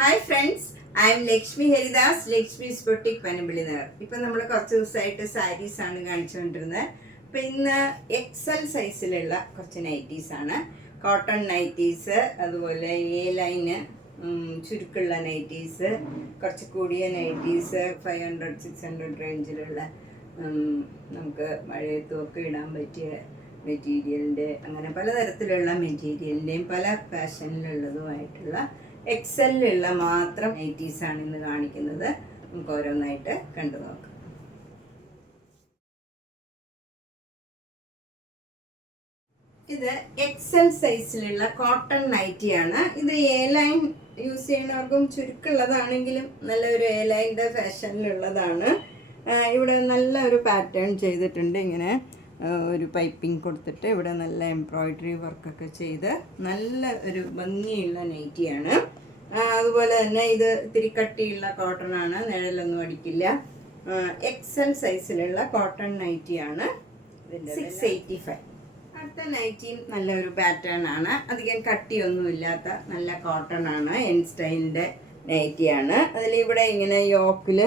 Hi friends, I M Lakshmi Haridas, Lakshmi's boutique Panampilly Nagar. ഇപ്പം നമ്മൾ കുറച്ച് ദിവസമായിട്ട് സാരീസ് ആണ് കാണിച്ചുകൊണ്ടിരുന്നത്. അപ്പം ഇന്ന് എക്സൽ സൈസിലുള്ള കുറച്ച് നൈറ്റീസാണ്. കോട്ടൺ നൈറ്റീസ്, അതുപോലെ എ ലൈന് ചുരുക്കുള്ള നൈറ്റീസ്, കുറച്ച് കൂടിയ നൈറ്റീസ് 500-600 റേഞ്ചിലുള്ള നമുക്ക് മഴയത്തുമൊക്കെ ഇടാൻ പറ്റിയ മെറ്റീരിയലിൻ്റെ, അങ്ങനെ പലതരത്തിലുള്ള മെറ്റീരിയലിൻ്റെയും പല ഫാഷനിലുള്ളതുമായിട്ടുള്ള എക്സലിലുള്ള മാത്രം നൈറ്റീസാണ് ഇന്ന് കാണിക്കുന്നത്. നമുക്ക് ഓരോന്നായിട്ട് കണ്ടു നോക്കാം. ഇത് എക്സൽ സൈസിലുള്ള കോട്ടൺ നൈറ്റിയാണ്. ഇത് എ ലൈൻ യൂസ് ചെയ്യുന്നവർക്കും ചുരുക്കുള്ളതാണെങ്കിലും നല്ലൊരു എ ലൈൻ്റെ ഫാഷനിലുള്ളതാണ്. ഇവിടെ നല്ല ഒരു പാറ്റേൺ ചെയ്തിട്ടുണ്ട്. ഇങ്ങനെ ഒരു പൈപ്പിംഗ് കൊടുത്തിട്ട് ഇവിടെ നല്ല എംബ്രോയിഡറി വർക്കൊക്കെ ചെയ്ത് നല്ല ഒരു ഭംഗിയുള്ള നൈറ്റിയാണ്. അതുപോലെ തന്നെ ഇത് ഇത്തിരി കട്ടിയുള്ള കോട്ടൺ ആണ്, നിഴലൊന്നും അടിക്കില്ല. എക്സൽ സൈസിലുള്ള കോട്ടൺ നൈറ്റിയാണ്. ഇതിൻ്റെ 685. അടുത്ത നൈറ്റിയും നല്ലൊരു പാറ്റേൺ ആണ്, അധികം കട്ടിയൊന്നും ഇല്ലാത്ത നല്ല കോട്ടൺ ആണ്. എൻ സ്റ്റൈലിൻ്റെ നൈറ്റിയാണ്. അതിലിവിടെ ഇങ്ങനെ യോക്കിൽ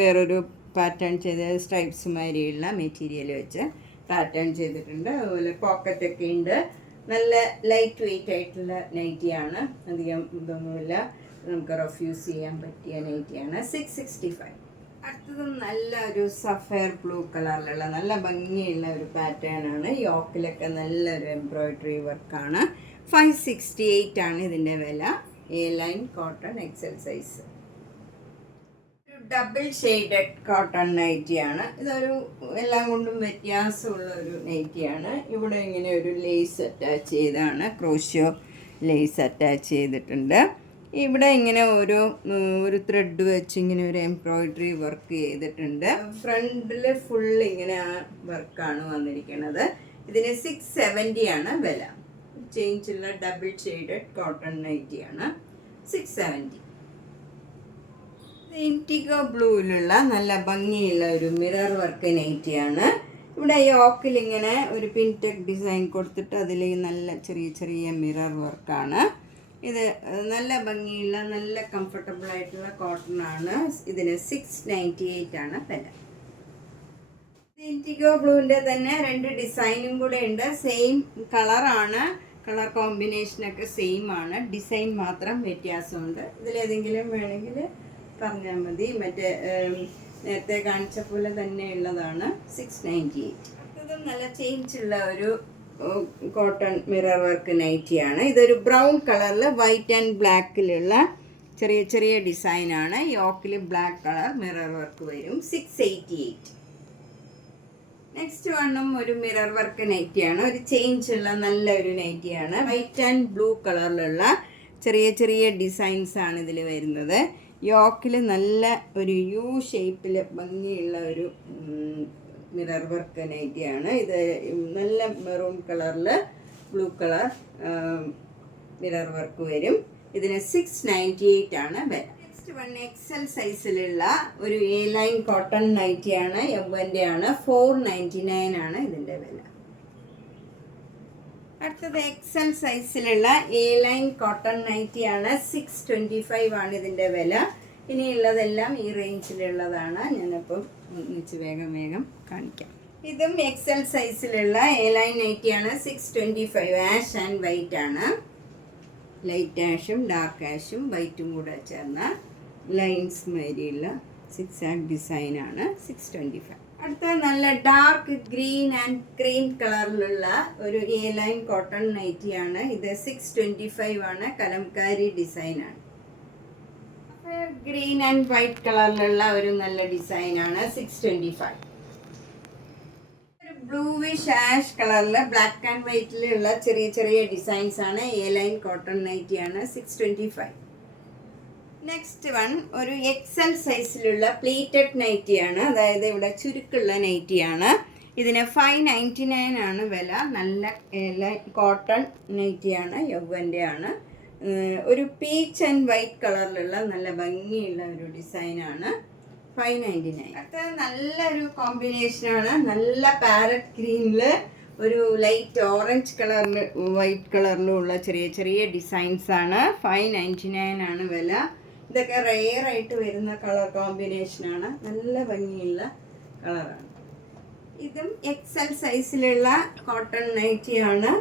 വേറൊരു പാറ്റേൺ ചെയ്ത് സ്ട്രൈപ്സ് മാതിരിയുള്ള മെറ്റീരിയൽ വെച്ച് പാറ്റേൺ ചെയ്തിട്ടുണ്ട്. അതുപോലെ പോക്കറ്റൊക്കെ ഉണ്ട്. നല്ല ലൈറ്റ് വെയിറ്റ് ആയിട്ടുള്ള നൈറ്റിയാണ്, അധികം ഇതൊന്നുമില്ല, നമുക്ക് റെഫ്യൂസ് ചെയ്യാൻ പറ്റിയ നൈറ്റിയാണ്. 665. അടുത്തത് നല്ല ഒരു സഫയർ ബ്ലൂ കളറിലുള്ള നല്ല ഭംഗിയുള്ള ഒരു പാറ്റേൺ ആണ്. യോക്കിലൊക്കെ നല്ലൊരു എംബ്രോയിഡറി വർക്കാണ്. 568 ആണ് ഇതിൻ്റെ വില. A line cotton XL size. Double shaded cotton നൈറ്റിയാണ്. ഇതൊരു എല്ലാം കൊണ്ടും വ്യത്യാസമുള്ള ഒരു നൈറ്റിയാണ്. ഇവിടെ ഇങ്ങനെ ഒരു ലേസ് അറ്റാച്ച് ചെയ്താണ്, ക്രോഷ്യോ ലേസ് അറ്റാച്ച് ചെയ്തിട്ടുണ്ട്. ഇവിടെ ഇങ്ങനെ ഒരു ത്രെഡ് വെച്ച് ഇങ്ങനെ ഒരു എംബ്രോയിഡറി വർക്ക് ചെയ്തിട്ടുണ്ട്. ഫ്രണ്ടിൽ ഫുൾ ഇങ്ങനെ ആ വർക്കാണ് വന്നിരിക്കുന്നത്. ഇതിന് 670 ആണ് വില. ചേഞ്ചുള്ള ഡബിൾ ഷെയ്ഡഡ് കോട്ടൺ നൈറ്റിയാണ്. 670. ഇൻഡിഗോ ബ്ലൂവിലുള്ള നല്ല ഭംഗിയുള്ള ഒരു മിറർ വർക്ക് നൈറ്റിയാണ്. ഇവിടെ യോക്കിൽ ഇങ്ങനെ ഒരു പിൻടെക് ഡിസൈൻ കൊടുത്തിട്ട് അതിൽ നല്ല ചെറിയ ചെറിയ മിറർ വർക്കാണ്. ഇത് നല്ല ഭംഗിയുള്ള നല്ല കംഫർട്ടബിൾ ആയിട്ടുള്ള കോട്ടൺ ആണ്. ഇതിന് 698 ആണ് വില. ഇൻഡിഗോ ബ്ലൂവിൻ്റെ തന്നെ 2 ഡിസൈനും കൂടെ ഉണ്ട്. സെയിം കളറാണ്, കളർ കോമ്പിനേഷനൊക്കെ സെയിം ആണ്, ഡിസൈൻ മാത്രം വ്യത്യാസമുണ്ട്. ഇതിലേതെങ്കിലും വേണമെങ്കിൽ പറഞ്ഞാൽ മതി. മറ്റേ നേരത്തെ കാണിച്ച പോലെ തന്നെ ഉള്ളതാണ്. 698. അടുത്തത് നല്ല ചേഞ്ചുള്ള ഒരു കോട്ടൺ മിറർ വർക്ക് നൈറ്റിയാണ്. ഇതൊരു ബ്രൗൺ കളറിൽ വൈറ്റ് ആൻഡ് ബ്ലാക്കിലുള്ള ചെറിയ ചെറിയ ഡിസൈനാണ്. യോക്കിൽ ബ്ലാക്ക് കളർ മിറർ വർക്ക് വരും. 688. നെക്സ്റ്റ് വണ്ണും ഒരു മിറർ വർക്ക് നൈറ്റിയാണ്. ഒരു ചേഞ്ചുള്ള നല്ലൊരു നൈറ്റിയാണ്. വൈറ്റ് ആൻഡ് ബ്ലൂ കളറിലുള്ള ചെറിയ ചെറിയ ഡിസൈൻസ് ആണ് ഇതിൽ വരുന്നത്. യോക്കിൽ നല്ല ഒരു യു ഷേപ്പിൽ ഭംഗിയുള്ള ഒരു മിറർ വർക്ക് നൈറ്റിയാണ്. ഇത് നല്ല മെറൂൺ കളറിൽ ബ്ലൂ കളർ മിറർ വർക്ക് വരും. ഇതിന് 698 ആണ് വില. നെക്സ്റ്റ് വൺ എക്സൽ സൈസിലുള്ള ഒരു എ ലൈൻ കോട്ടൺ നൈറ്റിയാണ്. യവ്വൻ്റെ ആണ്. 499 ആണ് ഇതിൻ്റെ വില. അടുത്തത് എക്സൽ സൈസിലുള്ള എ ലൈൻ കോട്ടൺ നൈറ്റിയാണ്. 625 ആണ് ഇതിൻ്റെ വില. ഇനിയുള്ളതെല്ലാം ഈ റേഞ്ചിലുള്ളതാണ്. ഞാനിപ്പം ഒന്നിച്ച് വേഗം കാണിക്കാം. ഇതും എക്സൽ സൈസിലുള്ള എ ലൈൻ നൈറ്റിയാണ്. 625. ആഷ് ആൻഡ് വൈറ്റ് ആണ്. ലൈറ്റ് ആഷും ഡാർക്ക് ആഷും വൈറ്റും കൂടെ ചേർന്ന ലൈൻസ് മാതിരിയുള്ള സിക്സാക് ഡിസൈനാണ്. 625. അടുത്ത നല്ല ഡാർക്ക് ഗ്രീൻ ആൻഡ് ക്രീം കളറിലുള്ള ഒരു എ ലൈൻ കോട്ടൺ നൈറ്റിയാണ്. ഇത് 625 ആണ്. കലംകാരി ഡിസൈനാണ്. ഗ്രീൻ ആൻഡ് വൈറ്റ് കളറിലുള്ള ഒരു നല്ല ഡിസൈനാണ്. 625. ഒരു ബ്ലൂവിഷ് ആഷ് കളറിൽ ബ്ലാക്ക് ആൻഡ് വൈറ്റിലുള്ള ചെറിയ ചെറിയ ഡിസൈൻസ് ആണ്. എ ലൈൻ കോട്ടൺ നൈറ്റിയാണ്. 625. നെക്സ്റ്റ് വൺ ഒരു എക്സൽ സൈസിലുള്ള പ്ലീറ്റഡ് നൈറ്റിയാണ്. അതായത് ഇവിടെ ചുരുക്കുള്ള നൈറ്റിയാണ്. ഇതിന് 599 ആണ് വില. നല്ല കോട്ടൺ നൈറ്റിയാണ്. യവ്വൻ്റെ ആണ്. ഒരു പീച്ച് ആൻഡ് വൈറ്റ് കളറിലുള്ള നല്ല ഭംഗിയുള്ള ഒരു ഡിസൈനാണ്. 599. അടുത്ത നല്ലൊരു കോമ്പിനേഷനാണ്. നല്ല പാരറ്റ് ഗ്രീനിൽ ഒരു ലൈറ്റ് ഓറഞ്ച് കളറിൽ വൈറ്റ് കളറിലും ഉള്ള ചെറിയ ചെറിയ ഡിസൈൻസാണ്. 599 ആണ് വില. ഇതൊക്കെ റെയർ ആയിട്ട് വരുന്ന കളർ കോമ്പിനേഷനാണ്. നല്ല ഭംഗിയുള്ള കളറാണ്. ഇതും എക്സൽ സൈസിലുള്ള കോട്ടൺ നൈറ്റിയാണ്.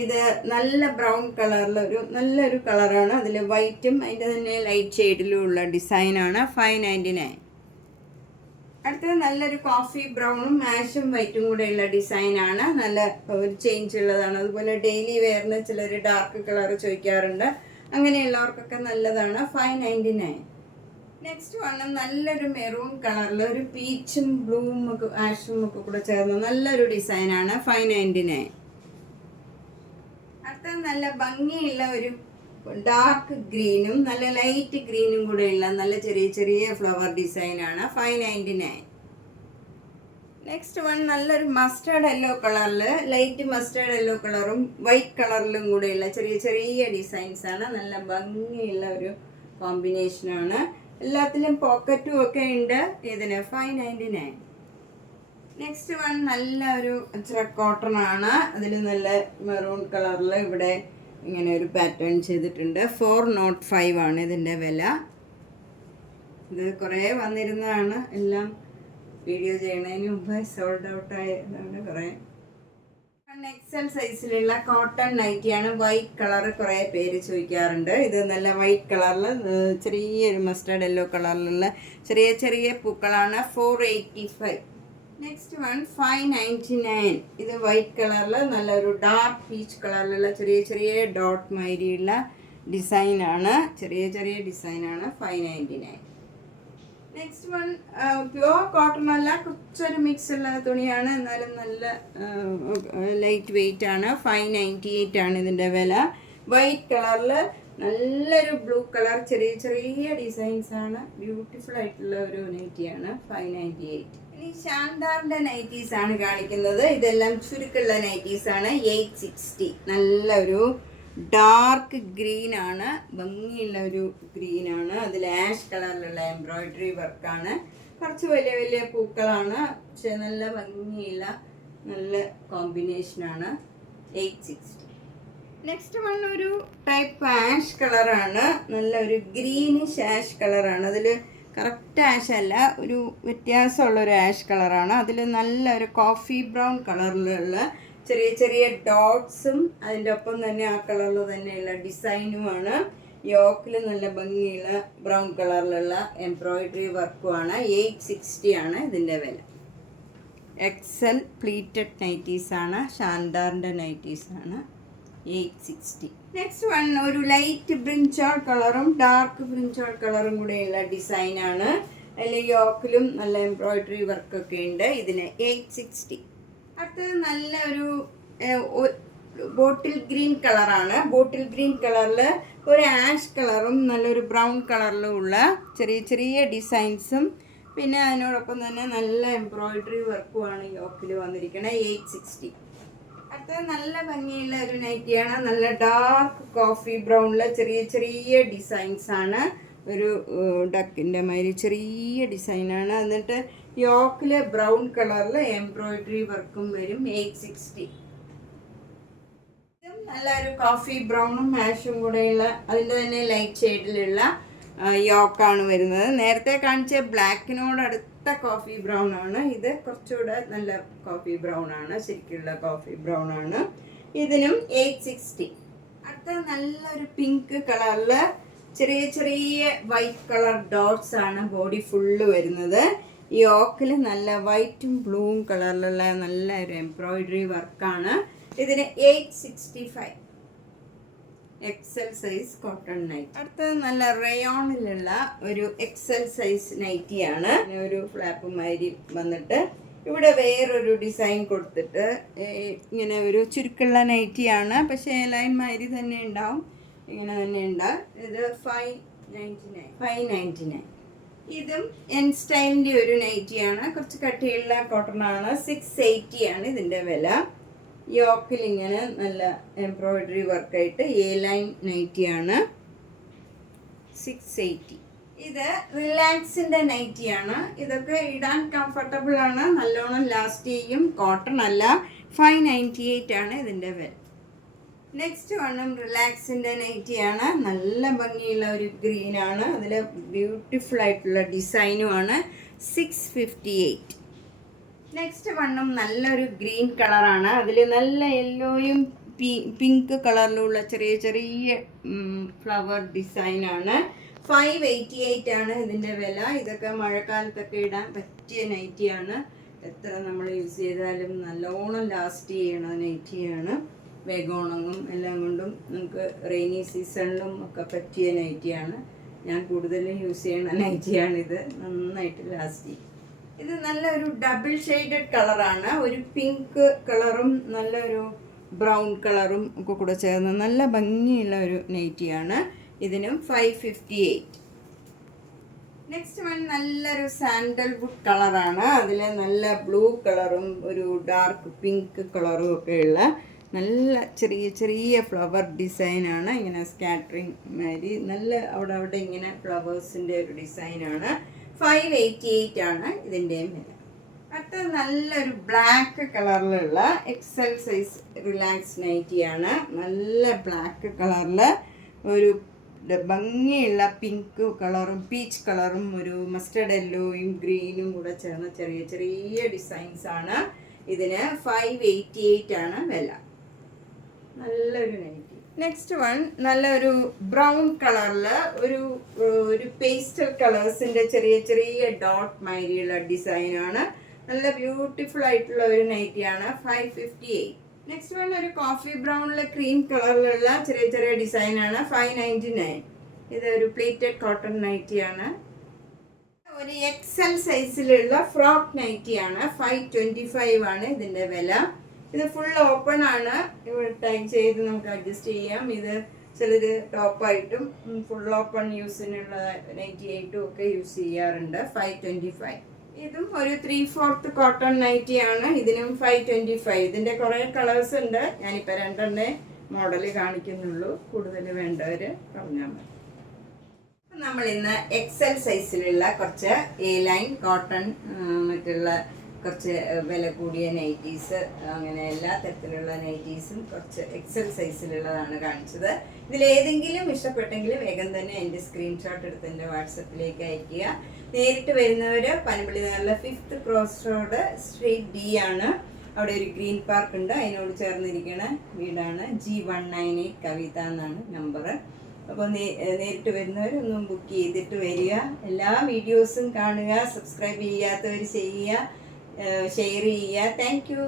ഇത് നല്ല ബ്രൗൺ കളറിലൊരു നല്ലൊരു കളറാണ്. അതിൽ വൈറ്റും അതിൻ്റെ തന്നെ ലൈറ്റ് ഷെയ്ഡിലും ഉള്ള ഡിസൈനാണ്. 599. അടുത്തത് നല്ലൊരു കോഫി ബ്രൗണും ആഷും വൈറ്റും കൂടെയുള്ള ഡിസൈനാണ്. നല്ല ഒരു ചേഞ്ച് ഉള്ളതാണ്. അതുപോലെ ഡെയിലി വെയറിന് ചിലർ ഡാർക്ക് കളർ ചോദിക്കാറുണ്ട്. അങ്ങനെയുള്ളവർക്കൊക്കെ നല്ലതാണ്. 599. നെക്സ്റ്റ് വണ്ണം നല്ലൊരു മെറൂൺ കളറിൽ ഒരു പീച്ചും ബ്ലൂവും ഒക്കെ ആഷും ഒക്കെ കൂടെ ചേർന്ന നല്ലൊരു ഡിസൈനാണ്. 599. അടുത്ത നല്ല ഭംഗിയുള്ള ഒരു ഡാർക്ക് ഗ്രീനും നല്ല ലൈറ്റ് ഗ്രീനും കൂടെയുള്ള നല്ല ചെറിയ ചെറിയ ഫ്ലവർ ഡിസൈനാണ്. 599. നെക്സ്റ്റ് വൺ നല്ലൊരു മസ്റ്റേർഡ് യെല്ലോ കളറിൽ ലൈറ്റ് മസ്റ്റേർഡ് യെല്ലോ കളറും വൈറ്റ് കളറിലും കൂടെയുള്ള ചെറിയ ചെറിയ ഡിസൈൻസാണ്. നല്ല ഭംഗിയുള്ള ഒരു കോമ്പിനേഷനാണ്. എല്ലാത്തിലും പോക്കറ്റും ഒക്കെ ഉണ്ട് ഇതിന്. 599. നെക്സ്റ്റ് വൺ നല്ല ഒരു കോട്ടൺ ആണ്. അതിൽ നല്ല മെറൂൺ കളറിൽ ഇവിടെ ഇങ്ങനെ ഒരു പാറ്റേൺ ചെയ്തിട്ടുണ്ട്. 405 ആണ് ഇതിൻ്റെ വില. ഇത് കുറേ വന്നിരുന്നതാണ്. എല്ലാം വീഡിയോ ചെയ്യണതിന് മുമ്പ് സോൾഡ് ഔട്ട് ആയതാണ് കുറേ. എക്സൽ സൈസിലുള്ള കോട്ടൺ നൈറ്റിയാണ്. വൈറ്റ് കളർ കുറേ പേര് ചോദിക്കാറുണ്ട്. ഇത് നല്ല വൈറ്റ് കളറിൽ ചെറിയൊരു മസ്റ്റേർഡ് യെല്ലോ കളറിലുള്ള ചെറിയ ചെറിയ പൂക്കളാണ്. 485. Next one 599. ഇത് വൈറ്റ് കളറിൽ നല്ലൊരു ഡാർക്ക് പീച്ച് കളറിലുള്ള ചെറിയ ചെറിയ ഡോട്ട് മാതിരിയുള്ള ഡിസൈനാണ്. ചെറിയ ചെറിയ ഡിസൈനാണ്. 599. നെക്സ്റ്റ് വൺ പ്യുവർ കോട്ടൺ അല്ല, കുറച്ചൊരു മിക്സ് ഉള്ള തുണിയാണ്. എന്നാലും നല്ല ലൈറ്റ് വെയിറ്റ് ആണ്. 598 ആണ് ഇതിൻ്റെ വില. വൈറ്റ് കളറിൽ നല്ലൊരു ബ്ലൂ കളർ ചെറിയ ചെറിയ ഡിസൈൻസാണ്. ബ്യൂട്ടിഫുൾ ആയിട്ടുള്ള ഒരു നൈറ്റിയാണ്. 598. ഇനി ഷാൻഡാറിൻ്റെ നൈറ്റീസ് ആണ് കാണിക്കുന്നത്. ഇതെല്ലാം ചുരുക്കുള്ള നൈറ്റീസാണ്. 860. നല്ലൊരു ഡാർക്ക് ഗ്രീൻ ആണ്. ഭംഗിയുള്ള ഒരു ഗ്രീനാണ്. അതിൽ ആഷ് കളറിലുള്ള എംബ്രോയിഡറി വർക്കാണ്. കുറച്ച് വലിയ വലിയ പൂക്കളാണ്. പക്ഷെ നല്ല ഭംഗിയുള്ള നല്ല കോമ്പിനേഷനാണ്. 860. നെക്സ്റ്റ് വൺ ഒരു ടൈപ്പ് ആഷ് കളറാണ്. നല്ലൊരു ഗ്രീനിഷ് ആഷ് കളറാണ്. അതിൽ കറക്റ്റ് ആഷ് അല്ല, ഒരു വ്യത്യാസമുള്ളൊരു ആഷ് കളറാണ്. അതിൽ നല്ലൊരു കോഫി ബ്രൗൺ കളറിലുള്ള ചെറിയ ചെറിയ ഡോട്ട്സും അതിൻ്റെ ഒപ്പം തന്നെ ആ കളറിൽ തന്നെയുള്ള ഡിസൈനുമാണ്. യോക്കിൽ നല്ല ഭംഗിയുള്ള ബ്രൗൺ കളറിലുള്ള എംബ്രോയിഡറി വർക്കുമാണ്. 860 ആണ് ഇതിൻ്റെ വില. എക്സൽ പ്ലീറ്റഡ് നൈറ്റീസാണ്. ഷാൻഡാറിൻ്റെ നൈറ്റീസാണ്. 860. നെക്സ്റ്റ് വൺ ഒരു ലൈറ്റ് ബ്രിഞ്ചോൾ കളറും ഡാർക്ക് ബ്രിഞ്ചോൾ കളറും കൂടെയുള്ള ഡിസൈനാണ്. അതിൽ യോക്കിലും നല്ല എംബ്രോയിഡറി വർക്കൊക്കെ ഉണ്ട്. ഇതിന് 860. അടുത്തത് നല്ല ഒരു ബോട്ടിൽ ഗ്രീൻ കളറാണ്. ബോട്ടിൽ ഗ്രീൻ കളറിൽ ഒരു ആഷ് കളറും നല്ലൊരു ബ്രൗൺ കളറിലും ഉള്ള ചെറിയ ചെറിയ ഡിസൈൻസും പിന്നെ അതിനോടൊപ്പം തന്നെ നല്ല എംബ്രോയിഡറി വർക്കുമാണ് യോക്കിൽ വന്നിരിക്കുന്നത്. 860. അടുത്തത് നല്ല ഭംഗിയുള്ള ഒരു നൈറ്റിയാണ്. നല്ല ഡാർക്ക് കോഫി ബ്രൗണിൽ ചെറിയ ചെറിയ ഡിസൈൻസാണ്. ഒരു ഡക്കിൻ്റെ മാതിരി ചെറിയ ഡിസൈനാണ്. എന്നിട്ട് യോക്കിൽ ബ്രൗൺ കളറിൽ എംബ്രോയിഡറി വർക്കും വരും. 860. ഇതും നല്ലൊരു കോഫി ബ്രൗണും ആഷും കൂടെയുള്ള അതിൻ്റെ തന്നെ ലൈറ്റ് ഷെയ്ഡിലുള്ള യോക്കാണ് വരുന്നത്. നേരത്തെ കാണിച്ച ബ്ലാക്കിനോട് അടുത്ത കോഫി ബ്രൗൺ ആണ്. ഇത് കുറച്ചുകൂടെ നല്ല കോഫി ബ്രൗൺ ആണ്. ശരിക്കുള്ള കോഫി ബ്രൗൺ ആണ്. ഇതിനും 860. അടുത്ത നല്ലൊരു പിങ്ക് കളറിൽ ചെറിയ ചെറിയ വൈറ്റ് കളർ ഡോട്ട്സ് ആണ് ബോഡി ഫുള്ള് വരുന്നത്. ഈ യോക്കിൽ നല്ല വൈറ്റും ബ്ലൂവും കളറിലുള്ള നല്ല ഒരു എംബ്രോയിഡറി വർക്കാണ്. ഇതിന് 865. XL size cotton nightie. അടുത്തത് നല്ല റയോണിലുള്ള ഒരു എക്സൽ സൈസ് നൈറ്റിയാണ്. ഒരു ഫ്ലാപ്പ് മാതിരി വന്നിട്ട് ഇവിടെ വേറൊരു ഡിസൈൻ കൊടുത്തിട്ട് ഇങ്ങനെ ഒരു ചുരുക്കുള്ള നൈറ്റിയാണ്. പക്ഷേ ലൈൻ മാതിരി തന്നെ ഉണ്ടാവും. ഇങ്ങനെ തന്നെ ഉണ്ടാവും. ഇത് 599. ഇതും എൻ സ്റ്റൈലിൻ്റെ ഒരു നൈറ്റിയാണ്. കുറച്ച് കട്ടിയുള്ള കോട്ടൺ ആണ്. 680 ആണ് ഇതിൻ്റെ വില. യോക്കിൽ ഇങ്ങനെ നല്ല എംബ്രോയിഡറി വർക്കായിട്ട് എ ലൈൻ നൈറ്റിയാണ്. 680. ഇത് റിലാക്സിൻ്റെ നൈറ്റിയാണ്. ഇതൊക്കെ ഇടാൻ കംഫർട്ടബിൾ ആണ്. നല്ലോണം ലാസ്റ്റ് ചെയ്യും. കോട്ടൺ അല്ല, 598 ആണ് ഇതിൻ്റെ വില. നെക്സ്റ്റ് വണ്ണും റിലാക്സിൻ്റെ നൈറ്റിയാണ്. നല്ല ഭംഗിയുള്ള ഒരു ഗ്രീനാണ്, അതിൽ ബ്യൂട്ടിഫുൾ ആയിട്ടുള്ള ഡിസൈനുമാണ്. 658. നെക്സ്റ്റ് വണ്ണും നല്ലൊരു ഗ്രീൻ കളറാണ്, അതിൽ നല്ല യെല്ലോയും പിങ്ക് കളറിലുള്ള ചെറിയ ചെറിയ ഫ്ലവർ ഡിസൈനാണ്. 588 ആണ് ഇതിൻ്റെ വില. ഇതൊക്കെ മഴക്കാലത്തൊക്കെ ഇടാൻ പറ്റിയ നൈറ്റിയാണ്. എത്ര നമ്മൾ യൂസ് ചെയ്താലും നല്ലോണം ലാസ്റ്റ് ചെയ്യണ നൈറ്റിയാണ്. വേഗം ഉണങ്ങും, എല്ലാം കൊണ്ടും നമുക്ക് റെയിനി സീസണിലും ഒക്കെ പറ്റിയ നൈറ്റിയാണ്. ഞാൻ കൂടുതലും യൂസ് ചെയ്യണ നൈറ്റിയാണിത്. നന്നായിട്ട് ലാസ്റ്റ് ചെയ്യും. ഇത് നല്ലൊരു ഡബിൾ ഷെയ്ഡഡ് കളറാണ്. ഒരു പിങ്ക് കളറും നല്ലൊരു ബ്രൗൺ കളറും ഒക്കെ കൂടെ ചേർന്ന് നല്ല ഭംഗിയുള്ള ഒരു നൈറ്റിയാണ്. ഇതിനും 558. നെക്സ്റ്റ് വൺ നല്ലൊരു സാൻഡൽവുഡ് കളറാണ്. അതിൽ നല്ല ബ്ലൂ കളറും ഒരു ഡാർക്ക് പിങ്ക് കളറും ഒക്കെയുള്ള നല്ല ചെറിയ ചെറിയ ഫ്ലവർ ഡിസൈനാണ്. ഇങ്ങനെ സ്കാറ്ററിങ് മാതിരി നല്ല അവിടെ ഇങ്ങനെ ഫ്ലവേഴ്സിൻ്റെ ഒരു ഡിസൈനാണ്. 588 ആണ് ഇതിൻ്റെയും വില. അടുത്ത നല്ലൊരു ബ്ലാക്ക് കളറിലുള്ള എക്സൽ സൈസ് റിലാക്സ് നൈറ്റിയാണ്. നല്ല ബ്ലാക്ക് കളറിൽ ഒരു ഭംഗിയുള്ള പിങ്ക് കളറും പീച്ച് കളറും ഒരു മസ്റ്റർഡ് യെല്ലോയും ഗ്രീനും കൂടെ ചേർന്ന ചെറിയ ചെറിയ ഡിസൈൻസ് ആണ്. ഇതിന് 588 ആണ് വില. നല്ലൊരു നൈറ്റി. നെക്സ്റ്റ് വൺ നല്ലൊരു ബ്രൗൺ കളറിൽ ഒരു പേസ്റ്റൽ കളേഴ്സിൻ്റെ ചെറിയ ചെറിയ ഡോട്ട് മാതിരിയുള്ള ഡിസൈനാണ്. നല്ല ബ്യൂട്ടിഫുൾ ആയിട്ടുള്ള ഒരു നൈറ്റിയാണ്. 558. നെക്സ്റ്റ് വൺ ഒരു കോഫി ബ്രൗണിൽ ക്രീം കളറിലുള്ള ചെറിയ ചെറിയ ഡിസൈനാണ്. 599. ഇതൊരു പ്ലേറ്റഡ് കോട്ടൺ നൈറ്റിയാണ്. ഒരു എക്സൽ സൈസിലുള്ള ഫ്രോക്ക് നൈറ്റിയാണ്. 525 ആണ് ഇതിൻ്റെ വില. ഇത് ഫുൾ ഓപ്പൺ ആണ്. ഇവിടെ ടൈ ചെയ്ത് നമുക്ക് അഡ്ജസ്റ്റ് ചെയ്യാം. ഇത് ചിലർ ടോപ്പായിട്ടും ഫുൾ ഓപ്പൺ യൂസിനുള്ള നൈറ്റി ആയിട്ടും ഒക്കെ യൂസ് ചെയ്യാറുണ്ട്. 525. ഇതും ഒരു 3/4 കോട്ടൺ നൈറ്റിയാണ്. ഇതിനും 525. ഇതിൻ്റെ കുറേ കളേഴ്സ് ഉണ്ട്. ഞാനിപ്പോൾ 2 മോഡൽ കാണിക്കുന്നുള്ളൂ. കൂടുതൽ വേണ്ടവർ പറഞ്ഞാൽ മതി. നമ്മൾ ഇന്ന് എക്സൽ സൈസിലുള്ള കുറച്ച് A-line കോട്ടൺ മറ്റുള്ള കുറച്ച് വില കൂടിയ നൈറ്റീസ്, അങ്ങനെ എല്ലാ തരത്തിലുള്ള നൈറ്റീസും കുറച്ച് എക്സൽ സൈസിലുള്ളതാണ് കാണിച്ചത്. ഇതിലേതെങ്കിലും ഇഷ്ടപ്പെട്ടെങ്കിൽ വേഗം തന്നെ എൻ്റെ സ്ക്രീൻഷോട്ട് എടുത്ത് എൻ്റെ വാട്സപ്പിലേക്ക് അയയ്ക്കുക. നേരിട്ട് വരുന്നവർ പനമ്പള്ളി നഗറിലെ 5th cross road street D ആണ്. അവിടെ ഒരു ഗ്രീൻ പാർക്ക് ഉണ്ട്. അതിനോട് ചേർന്നിരിക്കുന്ന വീടാണ്. G198 കവിത എന്നാണ് നമ്പർ. അപ്പോൾ നേരിട്ട് വരുന്നവരൊന്നും ബുക്ക് ചെയ്തിട്ട് വരിക. എല്ലാ വീഡിയോസും കാണുക. സബ്സ്ക്രൈബ് ചെയ്യാത്തവർ ചെയ്യുക, ഷെയർ ചെയ്യുക. Thank you.